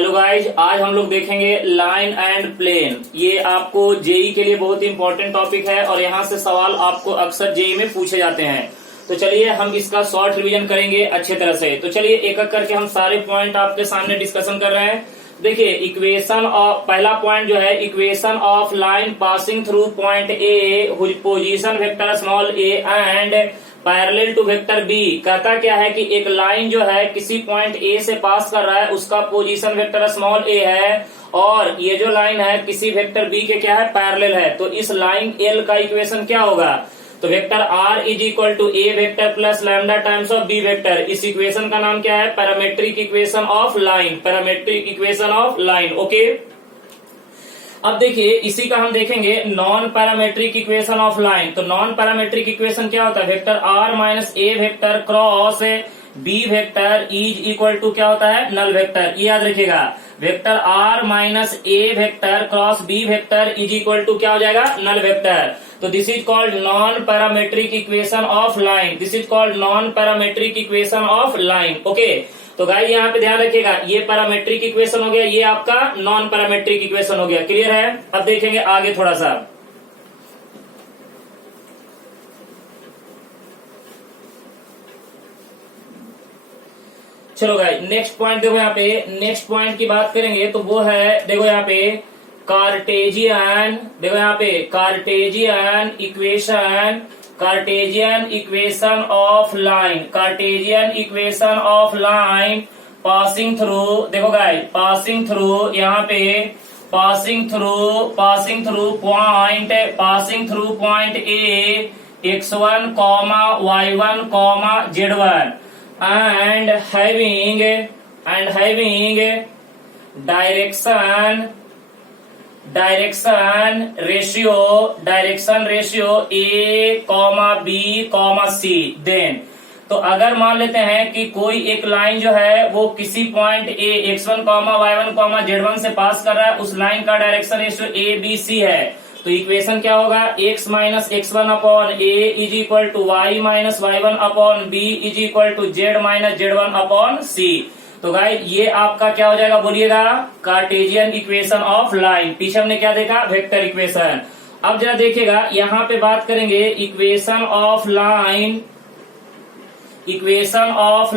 Hello guys, आज हम लोग देखेंगे लाइन एंड प्लेन। ये आपको जेई के लिए बहुत ही इंपॉर्टेंट टॉपिक है और यहाँ से सवाल आपको अक्सर जेई में पूछे जाते हैं। तो चलिए हम इसका शॉर्ट रिवीजन करेंगे अच्छे तरह से। तो चलिए एक एक करके हम सारे पॉइंट आपके सामने डिस्कशन कर रहे हैं। देखिए इक्वेशन ऑफ, पहला पॉइंट जो है equation of line passing through point A whose position vector small A and parallel to vector B. कहता क्या है कि एक लाइन जो है किसी पॉइंट ए से पास कर रहा है, उसका पोजीशन वेक्टर स्मॉल ए है और ये जो लाइन है किसी वेक्टर बी के क्या है, पैरेलल है। तो इस लाइन एल का इक्वेशन क्या होगा? तो vector are is equal to A vector plus lambda times of B vector. इस इक्वेशन का नाम क्या है? Parametric equation of line. Parametric equation of line. Okay, अब देखिए इसी का हम देखेंगे non parametric equation of line. तो नॉन पैरामेट्रिक इक्वेशन क्या होता है? Vector are minus A vector cross B vector is equal to क्या होता है? Null vector. ये याद रखिएगा, vector are minus A vector cross B vector is equal to क्या हो जाएगा? Null vector. तो this is called non parametric equation of line. This is called non parametric equation of line. Okay, तो guys यहाँ पे ध्यान रखिएगा, ये पैरामेट्रिक इक्वेशन हो गया, ये आपका नॉन पैरामेट्रिक इक्वेशन हो गया। क्लियर है? अब देखेंगे आगे थोड़ा सा। चलो गाइस नेक्स्ट पॉइंट देखो, यहाँ पे नेक्स्ट पॉइंट की बात करेंगे तो वो है, देखो यहाँ पे कार्टेजियन, देखो यहाँ पे Cartesian equation, Cartesian equation of line, Cartesian equation of line passing through, देखो गाइस पासिंग थ्रू, यहाँ पे passing through point A x1 comma y1 comma z1 and having direction ratio a comma b comma c। Then तो अगर मान लेते हैं कि कोई एक लाइन जो है वो किसी point A x1 comma y1 comma z1 से पास कर रहा है, उस लाइन का direction ratio a b c है। तो इक्वेशन क्या होगा? x minus x1 upon A is equal to y minus y1 upon b is equal to z minus z1 upon c। तो गाइस ये आपका क्या हो जाएगा बोलिएगा? Cartesian equation of line. पीछे हमने क्या देखा? Vector equation. अब जरा देखिएगा यहाँ पे बात करेंगे equation of line, equation of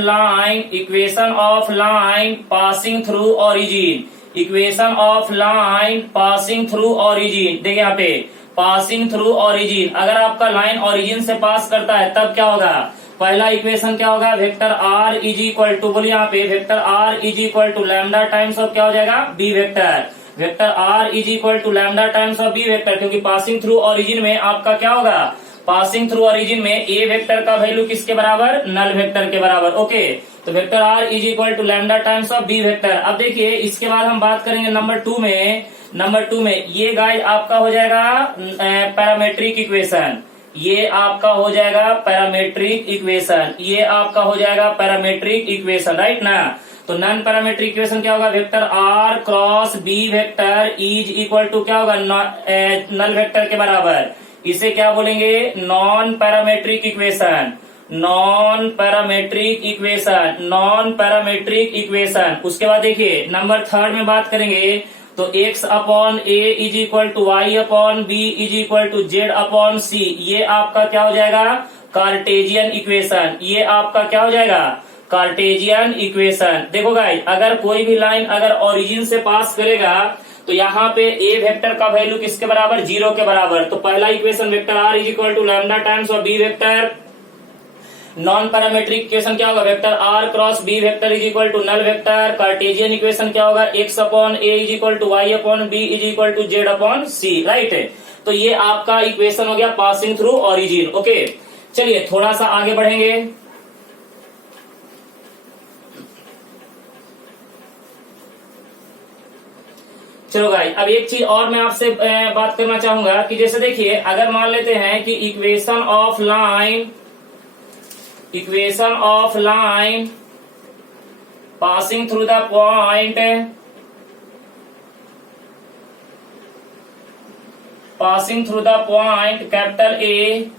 line passing through origin, equation of line passing through origin. देखिए यहाँ पे पासिंग थ्रू ओरिजिन, अगर आपका लाइन ओरिजिन से पास करता है तब क्या होगा? पहला इक्वेशन क्या होगा? Vector are is equal to, बोलिए यहाँ पे vector are is equal to lambda times of क्या हो जाएगा? B vector. Vector are is equal to lambda times of B vector, क्योंकि पासिंग थ्रू ओरिजिन में आपका क्या होगा? पासिंग थ्रू ओरिजिन में ए वेक्टर का वैल्यू किसके बराबर? नल वेक्टर के बराबर। ओके, तो vector are is equal to lambda times of B vector. अब देखिए इसके बाद हम बात करेंगे नंबर टू में ये गाइस आपका हो जाएगा पैरामेट्रिक इक्वेशन। ये आपका हो जाएगा पैरामेट्रिक इक्वेशन, ये आपका हो जाएगा पैरामेट्रिक इक्वेशन, राइट ना? तो नॉन पैरामेट्रिक इक्वेशन क्या होगा? Vector R cross B vector is equal to क्या होगा? नल वेक्टर के बराबर। इसे क्या बोलेंगे? Non parametric equation. Non parametric equation, non parametric equation. उसके बाद देखिए नंबर थर्ड में बात करेंगे तो x upon A is equal to Y upon B is equal to Z upon c. ये आपका क्या हो जाएगा? Cartesian equation. ये आपका क्या हो जाएगा? Cartesian equation. देखो गाइस अगर कोई भी लाइन अगर ओरिजिन से पास करेगा तो यहाँ पे ए वेक्टर का वैल्यू किसके बराबर? 0 के बराबर। तो पहला equation vector are is equal to lambda times of B vector. Non parametric equation क्या होगा? Vector R cross B vector is equal to null vector. Cartesian equation क्या होगा? x upon A is equal to Y upon B is equal to Z upon C, right? तो ये आपका equation हो गया passing through origin. Okay, चलिए थोड़ा सा आगे बढ़ेंगे। चलो गाइस अब एक चीज और मैं आपसे बात करना चाहूंगा कि जैसे देखिए अगर मान लेते हैं कि equation of line passing through the point capital A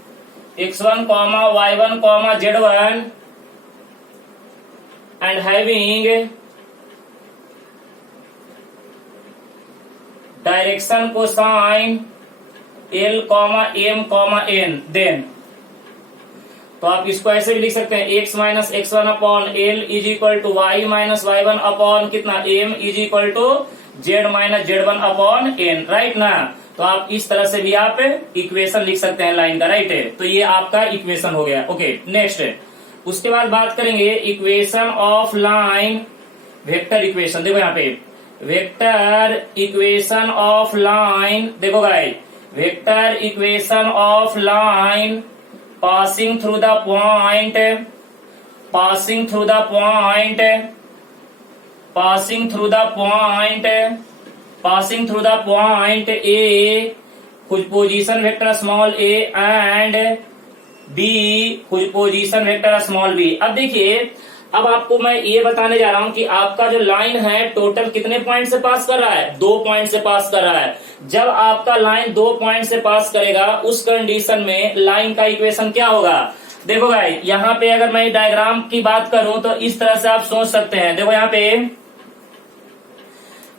x1 comma y1 comma z1 and having direction cosine L comma M comma N, then तो आप इसको ऐसे भी लिख सकते हैं x minus x1 upon L is equal to Y minus y1 upon कितना m is equal to z minus z1 upon n, right ना। तो आप इस तरह से भी आप इक्वेशन लिख सकते हैं लाइन का, राइट है। तो ये आपका इक्वेशन हो गया। ओके, नेक्स्ट उसके बाद बात करेंगे equation of line, vector equation. देखो यहाँ पे वेक्टर इक्वेशन ऑफ लाइन, देखो guys vector equation of line passing through the point passing through the point passing through the point passing through the point A whose position vector small a and B whose position vector small b। अब देखिए, अब आपको मैं ये बताने जा रहा हूं कि आपका जो लाइन है टोटल कितने पॉइंट से पास कर रहा है, 2 पॉइंट से पास कर रहा है। जब आपका लाइन 2 पॉइंट से पास करेगा उस कंडीशन में लाइन का इक्वेशन क्या होगा। देखो भाई यहाँ पे अगर मैं डायग्राम की बात करूं तो इस तरह से आप सोच सकते हैं। देखो यहाँ पे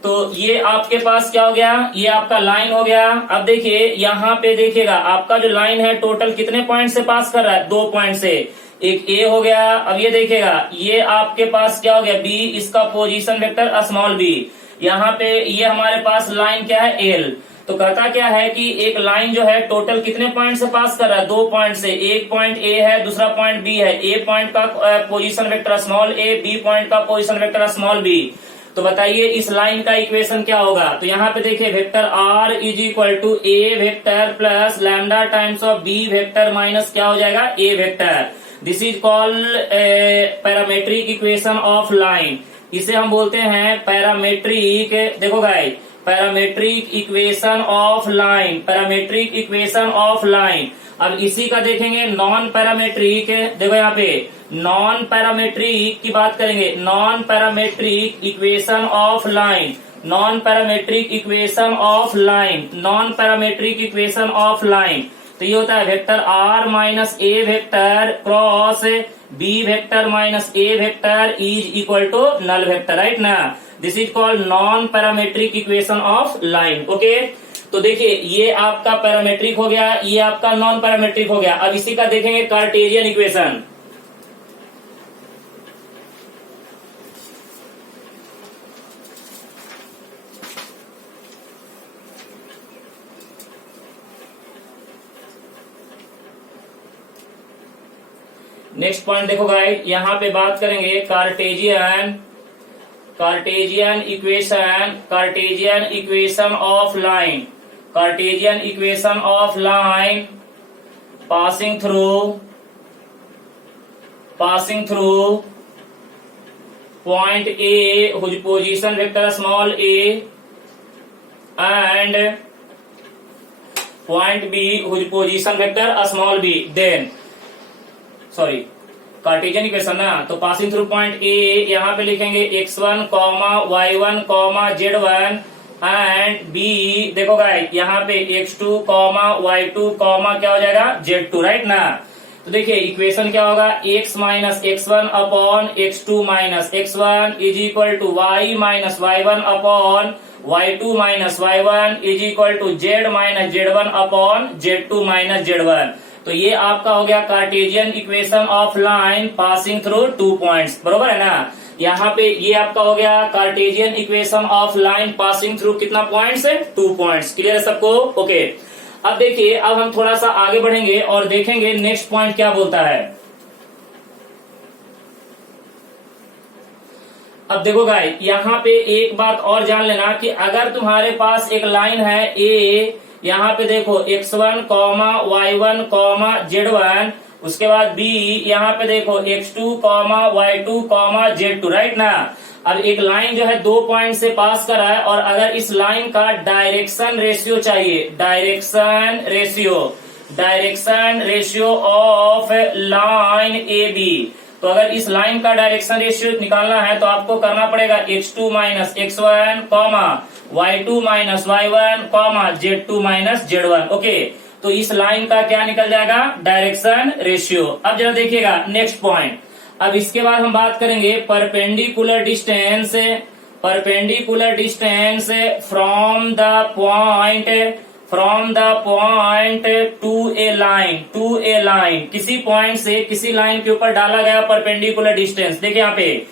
तो ये आपके पास क्या हो गया, ये आपका लाइन हो गया। अब देखिए यहाँ पे देखिएगा आपका जो लाइन है टोटल कितने पॉइंट से पास कर रहा है, 2 पॉइंट से। एक ए हो गया। अब ये देखिएगा ये आपके पास क्या हो गया, बी, इसका पोजीशन वेक्टर स्मॉल बी। यहाँ पे ये हमारे पास लाइन क्या है, एल। तो कहता क्या है कि एक लाइन जो है टोटल कितने पॉइंट से पास कर रहा है, 2 पॉइंट से। एक पॉइंट ए है, दूसरा पॉइंट बी है। ए पॉइंट का पोजीशन वेक्टर स्मॉल ए, बी पॉइंट का पोजीशन वेक्टर स्मॉल बी। तो बताइए इस लाइन का इक्वेशन क्या होगा। तो यहाँ पे देखिए vector are is equal to A vector plus lambda times of B vector minus क्या हो जाएगा, a vector. This is called parametric equation of line. इसे हम बोलते हैं पैरामेट्रिक, देखो guys parametric equation of line, parametric equation of line. अब इसी का देखेंगे नॉन पैरामेट्रिक। देखो यहाँ पे नॉन पैरामेट्रिक की बात करेंगे, non parametric equation of line, non parametric equation of line, non parametric equation of line. तो ये होता है vector are minus A vector cross B vector minus A vector is equal to null vector, right ना। This is called non parametric equation of line. Okay, तो देखिए ये आपका parametric हो गया, ये आपका नॉन पैरामेट्रिक हो गया। अब इसी का देखेंगे कार्टेशियन इक्वेशन। नेक्स्ट पॉइंट देखो गाइस, यहाँ पे बात करेंगे Cartesian, Cartesian equation, Cartesian equation of line, Cartesian equation of line passing through point A whose position vector small A and point B whose position vector small B. Then sorry Cartesian equation ना, तो passing through point ए यहाँ पे लिखेंगे x1 comma y1 comma z1 and B. देखो guys यहाँ पे x2 comma y2 comma क्या हो जाएगा, z2, राइट ना। तो देखिए इक्वेशन क्या होगा, x minus x1 upon x2 minus x1 is equal to y minus y1 upon y2 minus y1 is equal to z minus z1 upon z2 minus z1। तो ये आपका हो गया Cartesian equation of line passing through 2 points, बरोबर है ना। यहाँ पे ये आपका हो गया Cartesian equation of line passing through कितना पॉइंट्स है, 2 पॉइंट्स। क्लियर है सबको। ओके, अब देखिए अब हम थोड़ा सा आगे बढ़ेंगे और देखेंगे नेक्स्ट पॉइंट क्या बोलता है। अब देखो गाइस यहाँ पे एक बात और जान लेना कि अगर तुम्हारे पास एक लाइन है ए, यहाँ पे देखो x1 comma y1 comma z1, उसके बाद b, यहाँ पे देखो x2 comma y2 comma z2, right ना। अब एक लाइन जो है 2 पॉइंट से पास कर रहा है और अगर इस लाइन का डायरेक्शन रेशियो चाहिए, direction ratio of line A B, तो अगर इस लाइन का डायरेक्शन रेशियो निकालना है तो आपको करना पड़ेगा x2 minus x1 comma y2 minus y1 comma z2 minus z1। Okay, तो इस लाइन का क्या निकल जाएगा, डायरेक्शन रेशियो। अब जरा देखिएगा नेक्स्ट पॉइंट। अब इसके बाद हम बात करेंगे perpendicular distance, perpendicular distance from the point two A line, किसी पॉइंट से किसी लाइन के ऊपर डाला गया परपेंडिकुलर डिस्टेंस। देखिए यहाँ पे,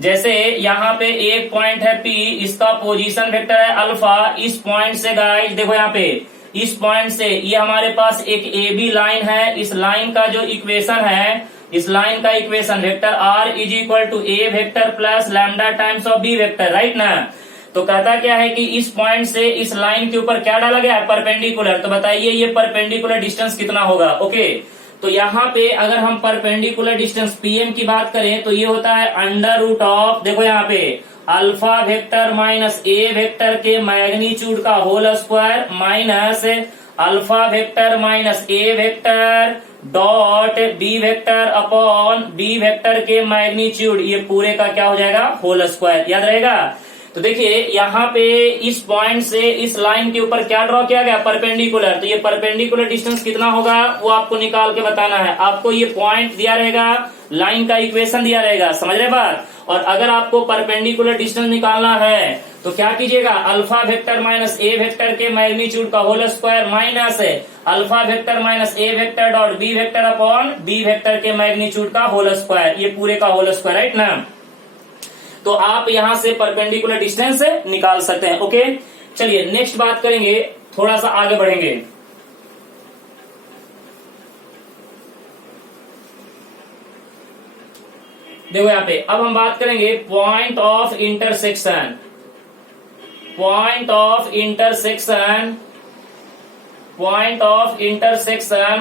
जैसे यहाँ पे एक पॉइंट है P, इसका पोजीशन वेक्टर है अल्फा। इस पॉइंट से गाइस देखो यहाँ पे, इस पॉइंट से ये हमारे पास एक AB लाइन है। इस लाइन का जो इक्वेशन है, इस लाइन का equation vector R is equal to A vector plus lambda times of B vector, right ना। तो कहता क्या है कि इस पॉइंट से इस लाइन के ऊपर क्या डाला गया है, परपेंडिकुलर। तो बताइए ये परपेंडिकुलर डिस्टेंस कितना होगा। ओके, तो यहाँ पे अगर हम परपेंडिकुलर डिस्टेंस PM की बात करें तो ये होता है अंडर रूट ऑफ, देखो यहाँ पे alpha vector minus A vector के मैग्नीट्यूड का whole square minus alpha vector minus A vector dot B vector upon B vector के मैग्नीट्यूड, ये पूरे का क्या हो जाएगा, होल स्क्वायर। याद रहेगा। तो देखिए यहाँ पे इस पॉइंट से इस लाइन के ऊपर क्या ड्रॉ किया गया, परपेंडिकुलर। तो ये परपेंडिकुलर डिस्टेंस कितना होगा वो आपको निकाल के बताना है। आपको ये पॉइंट दिया रहेगा, लाइन का इक्वेशन दिया रहेगा, समझ रहे बात। और अगर आपको परपेंडिकुलर डिस्टेंस निकालना है तो क्या कीजिएगा, alpha vector minus A vector के मैग्नीट्यूड का whole square minus alpha vector minus A vector dot B vector upon B vector के मैग्नीट्यूड का होल स्क्वायर, ये पूरे का होल स्क्वायर, राइट ना। तो आप यहां से परपेंडिकुलर डिस्टेंस निकाल सकते हैं। ओके, चलिए नेक्स्ट बात करेंगे, थोड़ा सा आगे बढ़ेंगे। देखो यहाँ पे अब हम बात करेंगे point of intersection. Point of intersection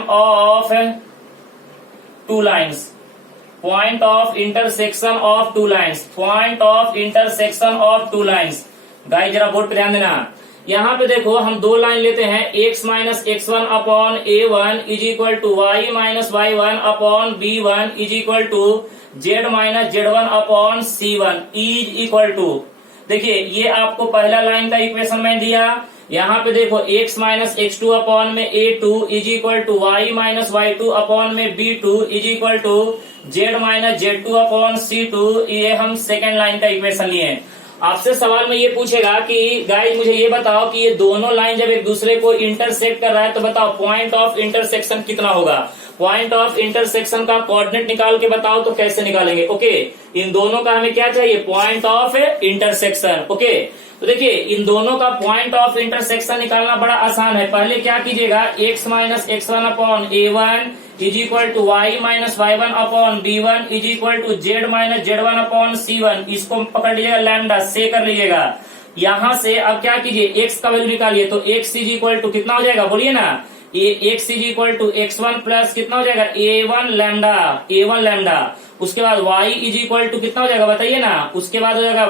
of two lines. Point of intersection of two lines. Point of intersection of two lines. Guys जरा बोर्ड पे ध्यान देना। यहाँ पे देखो हम दो लाइन लेते हैं, x minus x1 upon A1 is equal to y minus y1 upon B1 is equal to z minus Z1 upon C1 is equal to, देखिए ये आपको पहला लाइन का इक्वेशन में दिया। यहाँ पे देखो x माइनस x2 अपॉन में A2 is equal to y minus y2 upon में B2 is equal to z minus Z2 upon C2, ये हम सेकेंड लाइन का इक्वेशन लिए। आपसे सवाल में ये पूछेगा कि गाइस मुझे ये बताओ कि ये दोनों लाइन जब एक दूसरे को इंटरसेक्ट कर रहा है तो बताओ पॉइंट ऑफ इंटरसेक्शन कितना होगा। पॉइंट ऑफ इंटरसेक्शन का कोऑर्डिनेट निकाल के बताओ तो कैसे निकालेंगे। ओके, इन दोनों का हमें क्या चाहिए, पॉइंट ऑफ इंटरसेक्शन। ओके, तो देखिए इन दोनों का पॉइंट ऑफ इंटरसेक्शन निकालना बड़ा आसान है। पहले क्या कीजिएगा, x minus x1 upon A1 is equal to y minus y1 upon B1 is equal to z minus Z1 upon C1, इसको पकड़ लीजिएगा, लैम्डा से कर लीजिएगा। यहां से अब क्या कीजिए, x का वैल्यू निकालिए, तो x इज इक्वल टू कितना हो जाएगा, बोलिए ना, ये x is equal to x1 plus कितना हो जाएगा, A1 लैम्डा। उसके बाद y इज इक्वल टू कितना हो जाएगा बताइए ना, उसके बाद हो जाएगा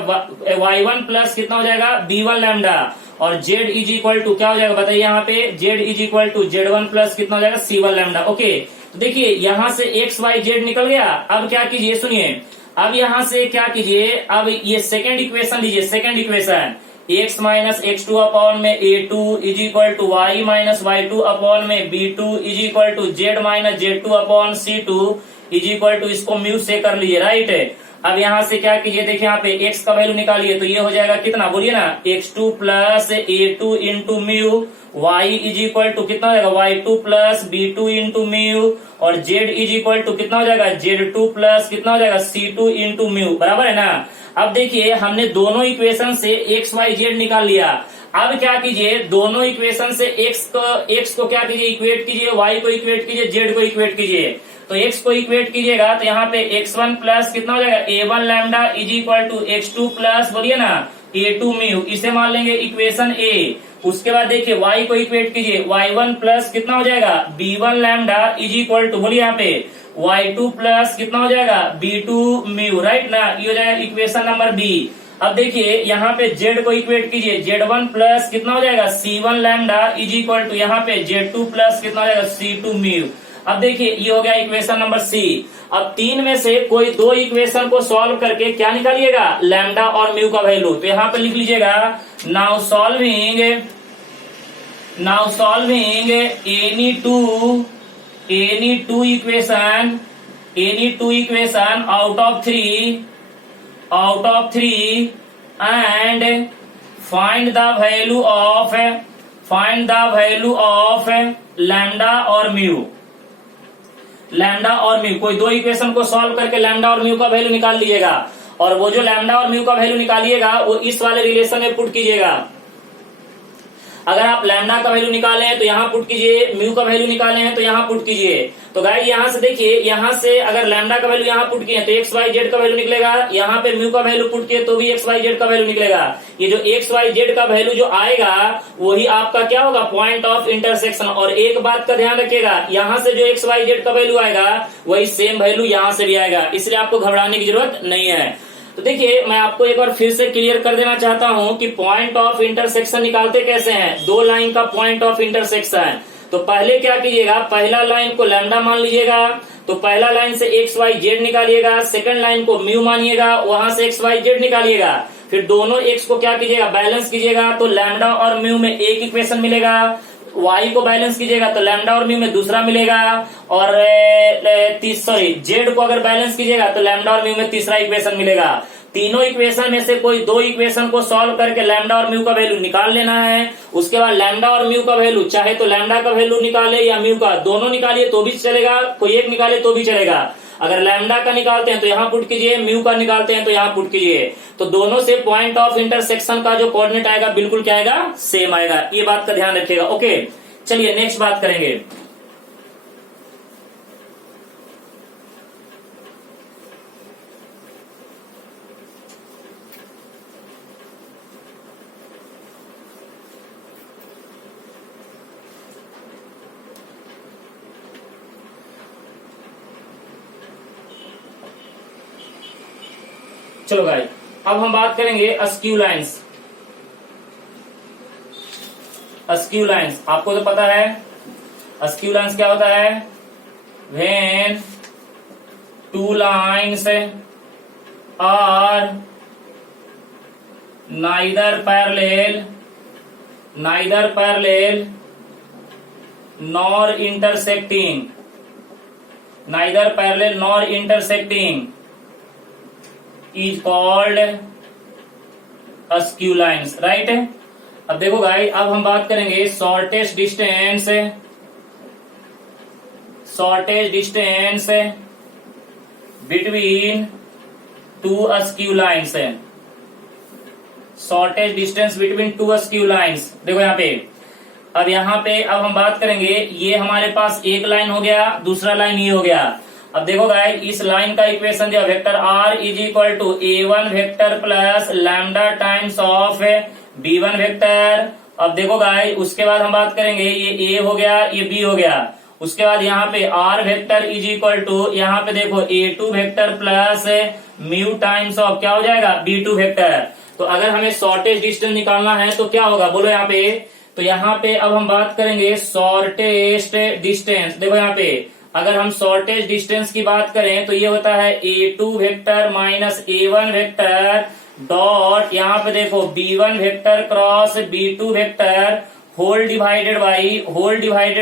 y1 प्लस कितना हो जाएगा, B1 लैम्डा। और z इज इक्वल टू क्या हो जाएगा बताइए, यहाँ पे z is equal to Z1 plus कितना हो जाएगा, C1 लैम्डा। ओके, तो देखिए यहाँ से x y z निकल गया। अब क्या कीजिए, सुनिए, अब यहाँ से क्या कीजिए, अब ये सेकेंड इक्वेशन लीजिए। Second equation x minus x2 upon में A2 is equal to y minus y2 upon में B2 is equal to z minus Z2 upon C2 is equal to, इसको म्यू से कर लीजिए, राइट। अब यहाँ से क्या कीजिए, देखिए यहाँ पे x का वैल्यू निकालिए, तो ये हो जाएगा कितना, बोलिए ना, x2 plus A2 into mu, y is equal to कितना हो जाएगा, y2 plus B2 into mu, और z इज इक्वल टू कितना हो जाएगा, Z2 प्लस कितना हो जाएगा, C2 इंटू म्यू, बराबर है ना। अब देखिए हमने दोनों इक्वेशन से x y z निकाल लिया। अब क्या कीजिए, दोनों इक्वेशन से x को क्या कीजिए, इक्वेट कीजिए, y को इक्वेट कीजिए, z को इक्वेट कीजिए। तो x को इक्वेट कीजिएगा तो यहाँ पे x1 प्लस कितना हो जाएगा, A1 lambda is equal to x2 plus बोलिए ना A2 म्यू, इसे मान लेंगे इक्वेशन A। उसके बाद देखिए y को इक्वेट कीजिए, y1 प्लस कितना हो जाएगा, B1 lambda is equal to बोलिए यहाँ पे y2 प्लस कितना हो जाएगा, B2 म्यू, राइट ना, ये हो जाएगा इक्वेशन नंबर B। अब देखिए यहाँ पे z को इक्वेट कीजिए, Z1 प्लस कितना हो जाएगा, C1 lambda is equal to यहाँ पे Z2 प्लस कितना हो जाएगा, C2 म्यू। अब देखिए ये हो गया इक्वेशन नंबर C। अब तीन में से कोई दो इक्वेशन को सॉल्व करके क्या निकालिएगा, लैम्डा और म्यू का वैल्यू। तो यहाँ पे लिख लीजिएगा, now solving any two equation out of three and find the value of lambda और म्यू। लैम्डा और म्यू, कोई दो इक्वेशन को सॉल्व करके लैम्डा और म्यू का वैल्यू निकाल लीजिएगा, और वो जो लैम्डा और म्यू का वैल्यू निकालिएगा वो इस वाले रिलेशन में पुट कीजिएगा। अगर आप लैम्डा का वैल्यू निकाले हैं तो यहाँ पुट कीजिए, म्यू का वैल्यू निकाले हैं तो यहाँ पुट कीजिए। तो गाइस यहाँ से देखिए, यहाँ से अगर लैम्डा का वैल्यू यहाँ पुट किए तो एक्स वाई जेड का वैल्यू निकलेगा, यहाँ पे म्यू का वैल्यू पुट किए तो भी एक्स वाई जेड का वैल्यू निकलेगा। ये जो एक्स वाई जेड का वैल्यू जो आएगा वही आपका क्या होगा, पॉइंट ऑफ इंटरसेक्शन। और एक बात का ध्यान रखिएगा, यहाँ से जो एक्स वाई जेड का वैल्यू आएगा वही सेम वैल्यू यहाँ से भी आएगा, इसलिए आपको घबराने की जरूरत नहीं है। तो देखिए मैं आपको एक बार फिर से क्लियर कर देना चाहता हूं कि पॉइंट ऑफ इंटरसेक्शन निकालते कैसे हैं। दो लाइन का पॉइंट ऑफ इंटरसेक्शन, तो पहले क्या कीजिएगा, पहला लाइन को लैम्डा मान लीजिएगा, तो पहला लाइन से एक्स वाई जेड निकालिएगा, सेकंड लाइन को म्यू मानिएगा, वहां से एक्स वाई जेड निकालिएगा, फिर दोनों एक्स को क्या कीजिएगा, बैलेंस कीजिएगा, तो लैम्डा और म्यू में एक इक्वेशन मिलेगा। y को बैलेंस कीजिएगा तो लैम्डा और म्यू में दूसरा मिलेगा, और जेड को अगर बैलेंस कीजिएगा तो लैम्डा और म्यू में तीसरा इक्वेशन मिलेगा। तीनों इक्वेशन में से कोई दो इक्वेशन को सॉल्व करके लैम्डा और म्यू का वैल्यू निकाल लेना है। उसके बाद लैम्डा और म्यू का वैल्यू, चाहे तो लैम्डा का वैल्यू निकाले या म्यू का, दोनों निकालिए तो भी चलेगा, कोई एक निकाले तो भी चलेगा। अगर लैम्डा का निकालते हैं तो यहाँ पुट कीजिए, म्यू का निकालते हैं तो यहाँ पुट कीजिए, तो दोनों से पॉइंट ऑफ इंटरसेक्शन का जो कोऑर्डिनेट आएगा बिल्कुल क्या आएगा, सेम आएगा। ये बात का ध्यान रखिएगा। ओके, चलिए नेक्स्ट बात करेंगे। चलो गाइस, अब हम बात करेंगे अस्क्यू लाइंस। अस्क्यू लाइंस आपको तो पता है, अस्क्यू लाइंस क्या होता है, when two lines are neither parallel nor intersecting is called askew lines, right. अब देखो गाइस, अब हम बात करेंगे shortest distance between two askew lines. Shortest distance between two askew lines, देखो यहाँ पे, अब यहाँ पे अब हम बात करेंगे, ये हमारे पास एक लाइन हो गया, दूसरा लाइन ये हो गया। अब देखो गाइस, इस लाइन का इक्वेशन दिया, vector r is equal to a1 vector plus lambda times of b1 vector. अब देखो गाइस, उसके बाद हम बात करेंगे, ये a हो गया, ये b हो गया, उसके बाद यहाँ पे r vector is equal to, यहाँ पे देखो a2 vector plus mu times of क्या हो जाएगा, b2 वेक्टर। तो अगर हमें शॉर्टेस्ट डिस्टेंस निकालना है तो क्या होगा, बोलो यहाँ पे। तो यहाँ पे अब हम बात करेंगे शॉर्टेस्ट डिस्टेंस। देखो यहाँ पे, अगर हम शॉर्टेज डिस्टेंस की बात करें तो ये होता है a2 vector minus a1 vector dot, यहाँ पे देखो b1 vector cross b2 vector whole divided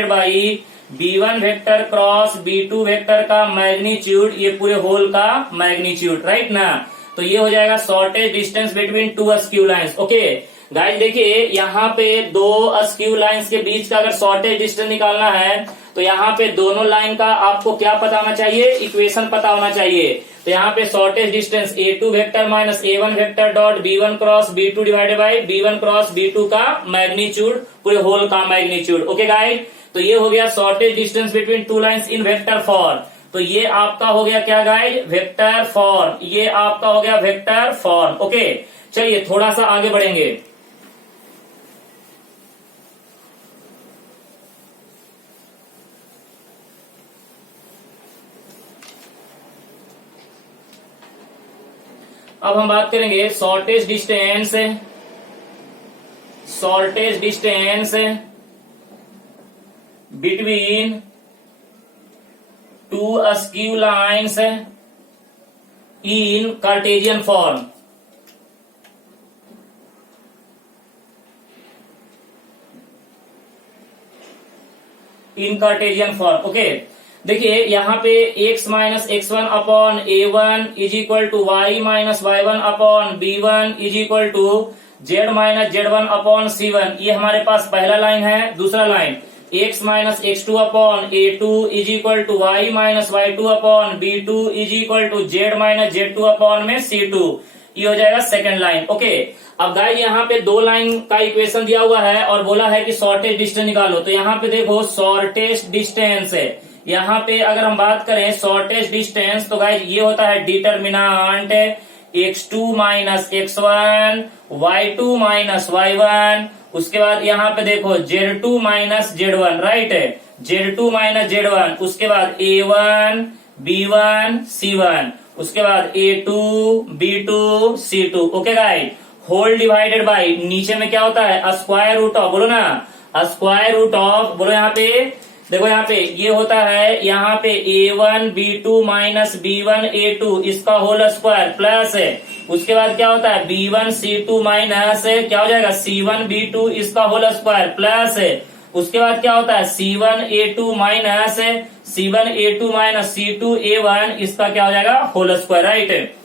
by b1 vector cross b2 vector का मैग्नीट्यूड, ये पूरे होल का मैग्नीट्यूड, राइट ना। तो ये हो जाएगा shortage distance between two askew lines. Okay guys, देखिए यहाँ पे दो अस्क्यू लाइंस के बीच का अगर शॉर्टेज डिस्टेंस निकालना है तो यहाँ पे दोनों लाइन का आपको क्या पता होना चाहिए, इक्वेशन पता होना चाहिए। तो यहाँ पे shortest distance a2 vector minus a1 vector dot b1 cross b2 divided by b1 cross b2 का मैग्नीट्यूड, पूरे होल का मैग्नीट्यूड। ओके गाइस, तो ये हो गया shortage distance between two lines in vector form. तो ये आपका हो गया क्या गाइस, वेक्टर फॉर्म, ये आपका हो गया वेक्टर फॉर्म। ओके, चलिए थोड़ा सा आगे बढ़ेंगे। अब हम बात करेंगे shortest distance between two askew lines in Cartesian form. In Cartesian form, okay. देखिए यहाँ पे x minus x1 upon a1 is equal to y minus y1 upon b1 is equal to z minus z1 upon c1, ये हमारे पास पहला line है। दूसरा line x minus x2 upon a2 is equal to y minus y2 upon b2 is equal to z minus z2 upon में c2, ये हो जाएगा सेकंड लाइन। ओके, अब गाइस यहाँ पे दो लाइन का इक्वेशन दिया हुआ है और बोला है कि शॉर्टेज डिस्टेंस निकालो। तो यहाँ पे देखो शॉर्टेज डिस्टेंस है, यहाँ पे अगर हम बात करें शॉर्टेज डिस्टेंस तो गाइस ये होता है determinant x2 minus x1 y2 minus y1, उसके बाद यहाँ पे देखो z2 minus z1, right, z2 minus z1, उसके बाद a1 b1 c1, उसके बाद a2 b2 c2। Okay guys, whole divided by नीचे में क्या होता है स्क्वायर रूट ऑफ, बोलो ना स्क्वायर रूट ऑफ, बोलो यहाँ पे देखो यहाँ पे ये होता है यहाँ पे a1 b2 minus b1 a2 इसका होल स्क्वायर प्लस है, उसके बाद क्या होता है b1 c2 माइनस क्या हो जाएगा c1 b2 इसका होल स्क्वायर प्लस है, उसके बाद क्या होता है c1 a2 minus c1 a2 minus c2 a1 इसका क्या हो जाएगा होल स्क्वायर, राइट।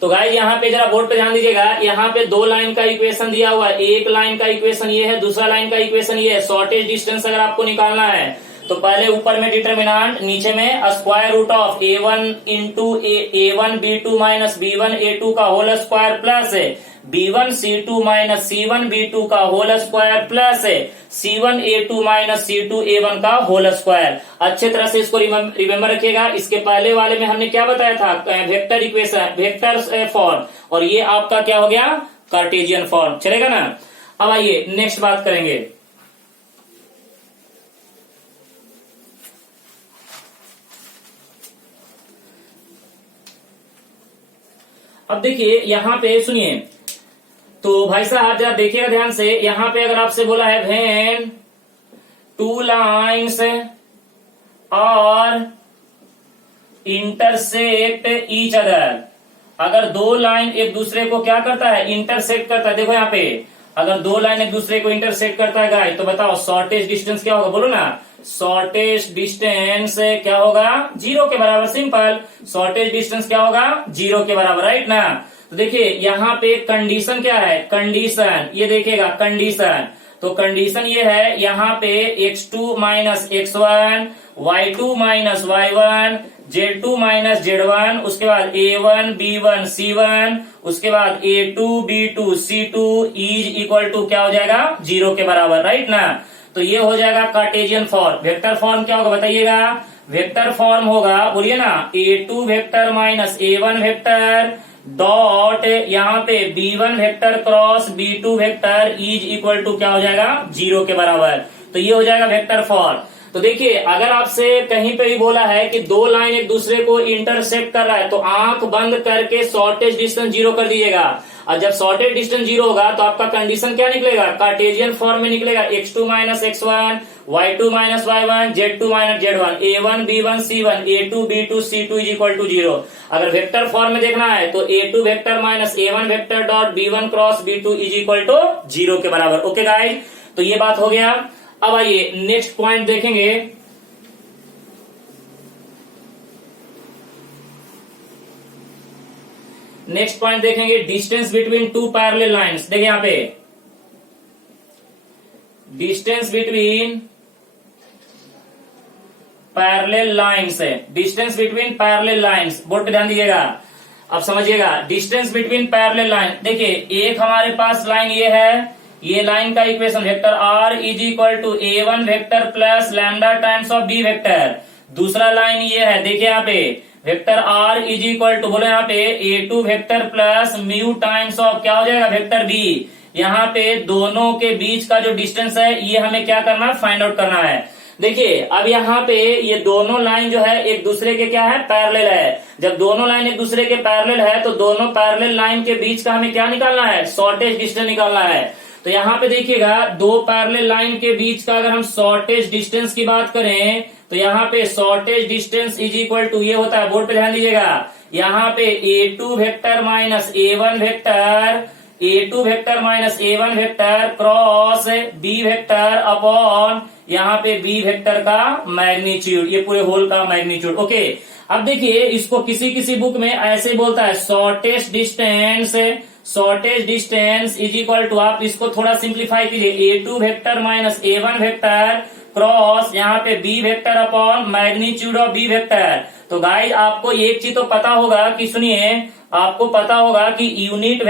तो गाइस यहाँ पे जरा बोर्ड पे ध्यान दीजिएगा, यहाँ पे दो लाइन का इक्वेशन दिया हुआ है, एक लाइन का इक्वेशन ये है, दूसरा लाइन का इक्वेशन ये है। शॉर्टेज डिस्टेंस अगर आपको निकालना है तो पहले ऊपर में डिटर्मिनांट, नीचे में square root of a1 into a1 b2 minus b1 a2 का होल स्क्वायर प्लस है b1 c2 minus c1 b2 का होल स्क्वायर प्लस है c1 a2 minus c2 a1 का होल स्क्वायर। अच्छे तरह से इसको रिमेम्बर रखिएगा। इसके पहले वाले में हमने क्या बताया था, वेक्टर इक्वेशन, वेक्टर फॉर्म, और ये आपका क्या हो गया कार्टेशियन फॉर्म, चलेगा ना। अब आइए नेक्स्ट बात करेंगे। अब देखिए यहाँ पे सुनिए, तो भाई साहब जरा देखिएगा ध्यान से, यहाँ पे अगर आपसे बोला है व्हेन टू लाइन्स और इंटरसेक्ट ईच अदर, अगर दो लाइन एक दूसरे को क्या करता है इंटरसेक्ट करता है। देखो यहाँ पे अगर दो लाइन एक दूसरे को इंटरसेक्ट करता है गाइस, तो बताओ शॉर्टेज डिस्टेंस क्या होगा, बोलो ना। शॉर्टेज डिस्टेंस क्या होगा, 0 के बराबर, सिंपल। शॉर्टेज डिस्टेंस क्या होगा, 0 के बराबर, राइट ना। तो देखिए यहाँ पे कंडीशन क्या है, कंडीशन ये देखिएगा कंडीशन, तो कंडीशन ये है यहाँ पे x2 minus x1 y2 minus y1 z2 minus z1, उसके बाद a1 b1 c1, उसके बाद a2 b2 c2 is equal to क्या हो जाएगा 0 के बराबर, राइट ना। तो ये हो जाएगा कार्टेशियन फॉर्म। वेक्टर फॉर्म क्या होगा बताइएगा, वेक्टर फॉर्म होगा, बोलिए ना a2 vector minus a1 vector dot यहाँ पे b1 vector cross b2 vector is equal to क्या हो जाएगा 0 के बराबर। तो ये हो जाएगा वेक्टर फॉर्म। तो देखिए अगर आपसे कहीं पे भी बोला है कि दो लाइन एक दूसरे को इंटरसेक्ट कर रहा है, तो आंख बंद करके शॉर्टेज डिस्टेंस 0 कर दीजिएगा। और जब शॉर्टेज डिस्टेंस 0 होगा तो आपका कंडीशन क्या निकलेगा, कार्टेशियन फॉर्म में निकलेगा x2 minus x1 y2 minus y1 z2 minus z1 a1 b1 c1 a2 b2 c2 is equal to 0। अगर वेक्टर फॉर्म में देखना है तो a2 vector minus a1 vector dot b1 cross b2 is equal to 0 के बराबर। Okay guys, तो ये बात हो गया। अब आइए नेक्स्ट पॉइंट देखेंगे। नेक्स्ट पॉइंट देखेंगे distance between to parallel lines. देखिए यहां पे डिस्टेंस बिटवीन पैरेलल लाइंस है, distance between parallel lines, board पे ध्यान दीजिएगा। अब समझिएगा डिस्टेंस बिटवीन पैरेलल लाइन। देखिए एक हमारे पास लाइन ये है, ये लाइन का equation vector r is equal to a1 vector plus lambda times of b vector. दूसरा लाइन ये है, देखिए यहाँ पे vector r is equal to, बोलो यहाँ पे a2 vector plus mu times of क्या हो जाएगा वेक्टर b। यहाँ पे दोनों के बीच का जो डिस्टेंस है ये हमें क्या करना है, फाइंड आउट करना है। देखिए अब यहाँ पे ये दोनों लाइन जो है एक दूसरे के क्या है, पैरेलल है। जब दोनों लाइन एक दूसरे के पैरेलल है तो दोनों पैरेलल लाइन के बीच का हमें क्या निकालना है, शॉर्टेज डिस्टेंस निकालना है। तो यहाँ पे देखिएगा दो पैरेलल लाइन के बीच का अगर हम शॉर्टेज डिस्टेंस की बात करें तो यहाँ पे shortest distance is equal to ये होता है, बोर्ड पे ध्यान दीजिएगा, यहाँ पे a2 vector minus a1 vector A2 vector minus A1 vector cross B vector upon यहाँ पे B वेक्टर का मैग्नीट्यूड, ये पूरे होल का मैग्नीट्यूड। ओके, अब देखिए इसको किसी किसी बुक में ऐसे बोलता है shortest distance, shortest distance is equal to, आप इसको थोड़ा सिंप्लीफाई कीजिए, A2 vector minus A1 vector cross यहाँ पे B vector upon magnitude of B vector. तो गाइस आपको एक चीज तो पता होगा कि सुनिए, आपको पता होगा कि unit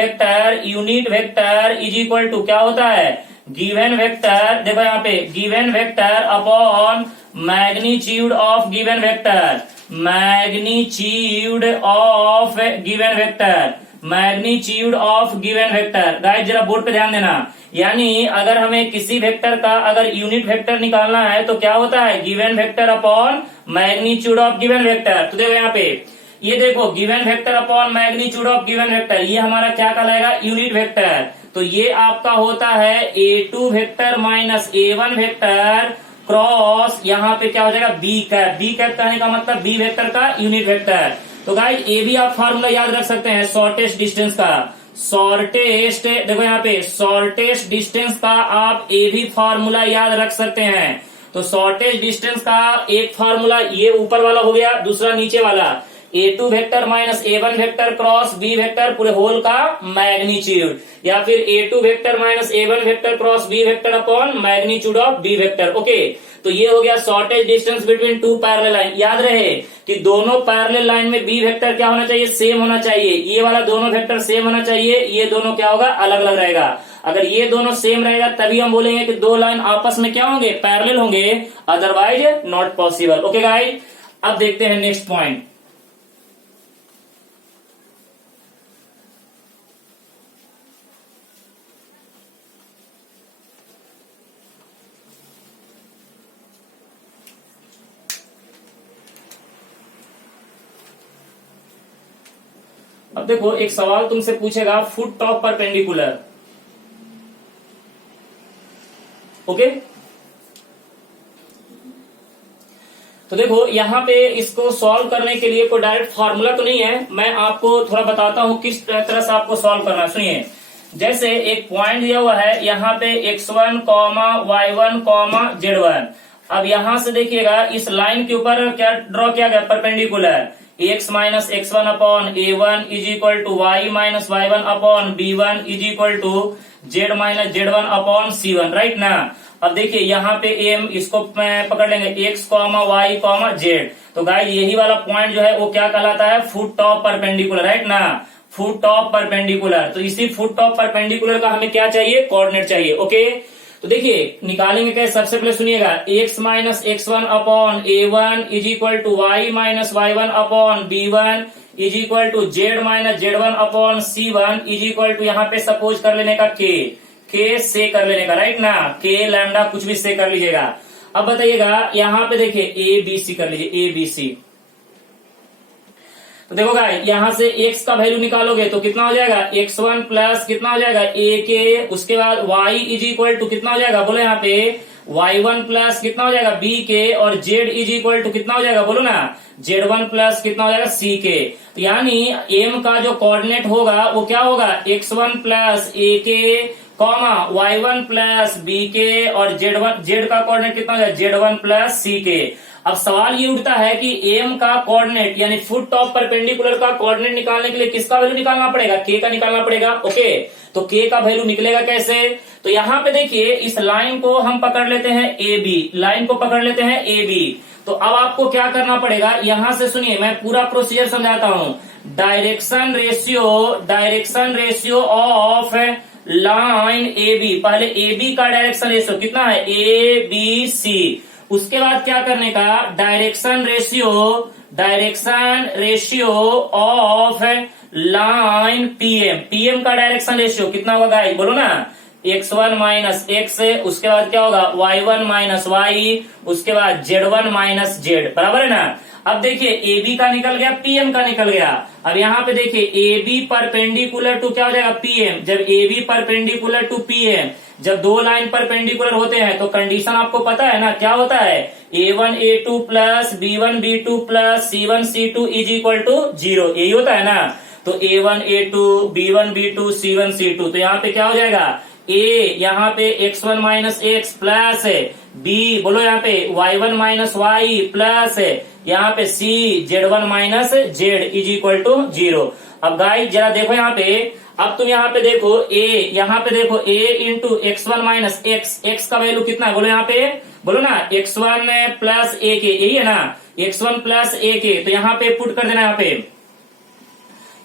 vector is equal to क्या होता है, गिवन वेक्टर, देखो यहाँ पे given vector upon magnitude of given vector, magnitude of given vector, magnitude of given vector. Guys जरा बोर्ड पे ध्यान देना, यानी अगर हमें किसी वेक्टर का अगर यूनिट वेक्टर निकालना है तो क्या होता है, given vector upon magnitude of given vector. तो देखो यहाँ पे ये देखो given vector upon magnitude of given vector, ये हमारा क्या कहलाएगा, यूनिट वेक्टर। तो ये आपका होता है A2 vector minus A1 vector cross यहाँ पे क्या हो जाएगा बी कैप कहने का मतलब B वेक्टर का यूनिट वेक्टर। तो गाइस ये भी आप फॉर्मूला याद रख सकते हैं शॉर्टेस्ट डिस्टेंस का, शॉर्टेस्ट, देखो यहाँ पे शॉर्टेस्ट डिस्टेंस का आप ये भी फॉर्मूला याद रख सकते हैं। तो शॉर्टेस्ट डिस्टेंस का एक फॉर्मूला ये ऊपर वाला हो गया, दूसरा नीचे वाला A2 vector minus A1 vector cross B vector पूरे होल का मैग्नीट्यूड, या फिर A2 vector minus A1 vector cross B vector upon magnitude of B vector. Okay, तो ये हो गया shortage distance between to parallel line. याद रहे कि दोनों पैरेलल लाइन में B वेक्टर क्या होना चाहिए, सेम होना चाहिए, ये वाला दोनों वेक्टर सेम होना चाहिए, ये दोनों क्या होगा, अलग अलग रहेगा। अगर ये दोनों सेम रहेगा तभी हम बोलेंगे कि दो लाइन आपस में क्या होंगे, पैरेलल होंगे, otherwise not possible. Okay guys, अब देखते हैं नेक्स्ट पॉइंट। अब देखो एक सवाल तुमसे पूछेगा, फुट टॉप परपेंडिकुलर। ओके, तो देखो यहाँ पे इसको सॉल्व करने के लिए कोई डायरेक्ट फॉर्मूला तो नहीं है, मैं आपको थोड़ा बताता हूं किस तरह से आपको सॉल्व करना है। सुनिए, जैसे एक पॉइंट दिया हुआ है यहाँ पे x1, y1, z1। अब यहां से देखिएगा इस लाइन के ऊपर क्या ड्रॉ किया गया, perpendicular, x minus x1 upon a1 is equal to y minus y1 upon b1 is equal to z minus z1 upon c1, right ना। अब देखिए यहाँ पे m, इसको पकड़ लेंगे x, y, z। तो गाइस यही वाला पॉइंट जो है वो क्या कहलाता है, फुट टॉप परपेंडिकुलर, राइट ना, फुट टॉप परपेंडिकुलर। तो इसी फुट टॉप परपेंडिकुलर का हमें क्या चाहिए, कोऑर्डिनेट चाहिए। ओके, तो देखिए निकालेंगे कैसे, सबसे पहले सुनिएगा, x minus x1 upon a1 is equal to y minus y1 upon b1 is equal to z minus z1 upon c1 is equal to यहाँ पे सपोज कर लेने का k से कर लेने का, राइट ना, k लैम्डा कुछ भी से कर लीजिएगा। अब बताइएगा यहाँ पे देखिए a b c कर लीजिए, a b c। तो देखो गाइस यहाँ से x का वैल्यू निकालोगे तो कितना हो जाएगा, x1 प्लस कितना हो जाएगा a के, उसके बाद y इज इक्वल टू कितना हो जाएगा, बोलो यहाँ पे y1 प्लस कितना हो जाएगा b के, और z इज इक्वल टू कितना हो जाएगा, बोलो ना z1 प्लस कितना हो जाएगा c के। तो यानी m का जो कोऑर्डिनेट होगा वो क्या होगा, x1 प्लस a के कॉमा y1 प्लस b के, और z का कोऑर्डिनेट कितना हो जाएगा, z1 प्लस c के। अब सवाल ये उठता है कि एम का कोऑर्डिनेट यानी फुट टॉप परपेंडिकुलर का कोऑर्डिनेट निकालने के लिए किसका वैल्यू निकालना पड़ेगा, के का निकालना पड़ेगा। ओके, तो के का वैल्यू निकलेगा कैसे, तो यहाँ पे देखिए इस लाइन को हम पकड़ लेते हैं ए बी, लाइन को पकड़ लेते हैं ए बी। तो अब आपको क्या करना पड़ेगा, यहां से सुनिए मैं पूरा प्रोसीजर समझाता हूं। Direction ratio of line A B, पहले ए बी का डायरेक्शन रेशियो कितना है, ए बी सी। उसके बाद क्या करने का, direction ratio of line PM का डायरेक्शन रेशियो कितना होगा गाइस, बोलो ना, x1 माइनस x, उसके बाद क्या होगा y1 माइनस y, उसके बाद z1 माइनस z, बराबर है ना। अब देखिए ए बी का निकल गया, पीएम का निकल गया। अब यहाँ पे देखिए ए बी परपेंडिकुलर टू क्या हो जाएगा, पीएम। जब A B perpendicular to PM, जब दो लाइन परपेंडिकुलर होते हैं तो कंडीशन आपको पता है ना, क्या होता है, a1 a2 plus b1 b2 plus c1 c2 is equal to 0, यही होता है ना। तो A1 A2 B1 B2 C1 C2, तो यहाँ पे क्या हो जाएगा, ए यहाँ पे x1 minus x plus B, बोलो यहाँ पे y1 माइनस वाई प्लस यहाँ पे c z1 minus z is equal to 0। अब गाइस जरा देखो यहाँ पे, अब तुम यहाँ पे देखो a, यहाँ पे देखो a into x1 minus x, x का वैल्यू कितना है, बोलो यहाँ पे, बोलो ना x1 प्लस a के, यही है ना, x1 प्लस a के, तो यहाँ पे पुट कर देना,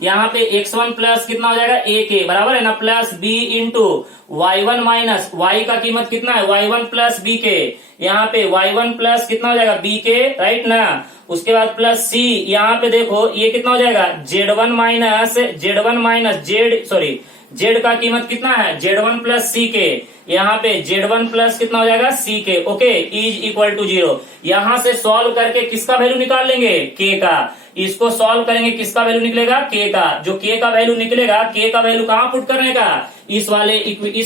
यहाँ पे x1 प्लस कितना हो जाएगा a के बराबर है ना, plus b into y1 minus y का कीमत कितना है y1 प्लस b के, यहाँ पे y1 प्लस कितना हो जाएगा b के, राइट ना, उसके बाद प्लस c, यहाँ पे देखो ये कितना हो जाएगा z1 माइनस z का कीमत कितना है z1 प्लस c के, यहाँ पे z1 प्लस कितना हो जाएगा c के, ओके, इज इक्वल टू 0। यहाँ से सॉल्व करके किसका वैल्यू निकाल लेंगे, k का, इसको सॉल्व करेंगे किसका वैल्यू निकलेगा, k का, जो k का वैल्यू निकलेगा, k का वैल्यू कहाँ पुट करने का, इस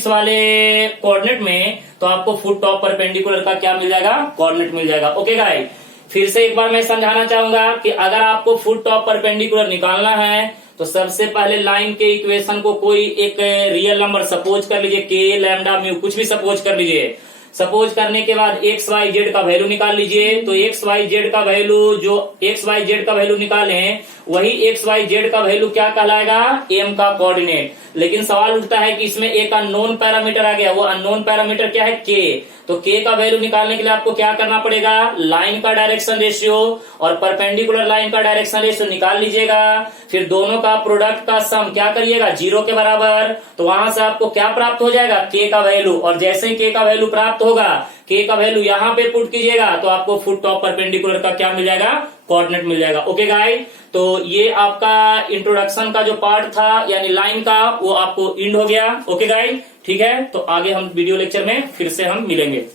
वाले कोऑर्डिनेट में, तो आपको फुट टॉप परपेंडिकुलर का क्या मिल जाएगा, कोऑर्डिनेट मिल जाएगा। ओके गाइस, फिर से एक बार मैं समझाना चाहूंगा कि अगर आपको फुट टॉप परपेंडिकुलर निकालना है तो सबसे पहले लाइन के इक्वेशन को कोई एक रियल नंबर सपोज कर लीजिए, के लैम्डा म्यू कुछ भी सपोज कर लीजिए। सपोज करने के बाद एक्स वाई जेड का वैल्यू निकाल लीजिए, तो एक्स वाई जेड का वैल्यू, जो एक्स वाई जेड का वैल्यू निकाले वही एक्स वाई जेड का वैल्यू क्या कहलाएगा, एम का कोऑर्डिनेट। लेकिन सवाल उठता है कि इसमें एक अननोन पैरामीटर आ गया, वो अननोन पैरामीटर क्या है, के। तो के का वैल्यू निकालने के लिए आपको क्या करना पड़ेगा, लाइन का डायरेक्शन रेशियो और परपेंडिकुलर लाइन का डायरेक्शन रेशियो निकाल लीजिएगा, फिर दोनों का प्रोडक्ट का सम क्या करिएगा, 0 के बराबर, तो वहां से आपको क्या प्राप्त हो जाएगा, के का वैल्यू। और जैसे ही के का वैल्यू प्राप्त होगा, के का वैल्यू यहाँ पे पुट कीजिएगा, तो आपको फुट टॉप परपेंडिकुलर का क्या मिल जाएगा, कोऑर्डिनेट मिल जाएगा। ओके गाइस, तो ये आपका इंट्रोडक्शन का जो पार्ट था यानी लाइन का, वो आपको इंड हो गया। ओके गाइस, ठीक है, तो आगे हम वीडियो लेक्चर में फिर से हम मिलेंगे।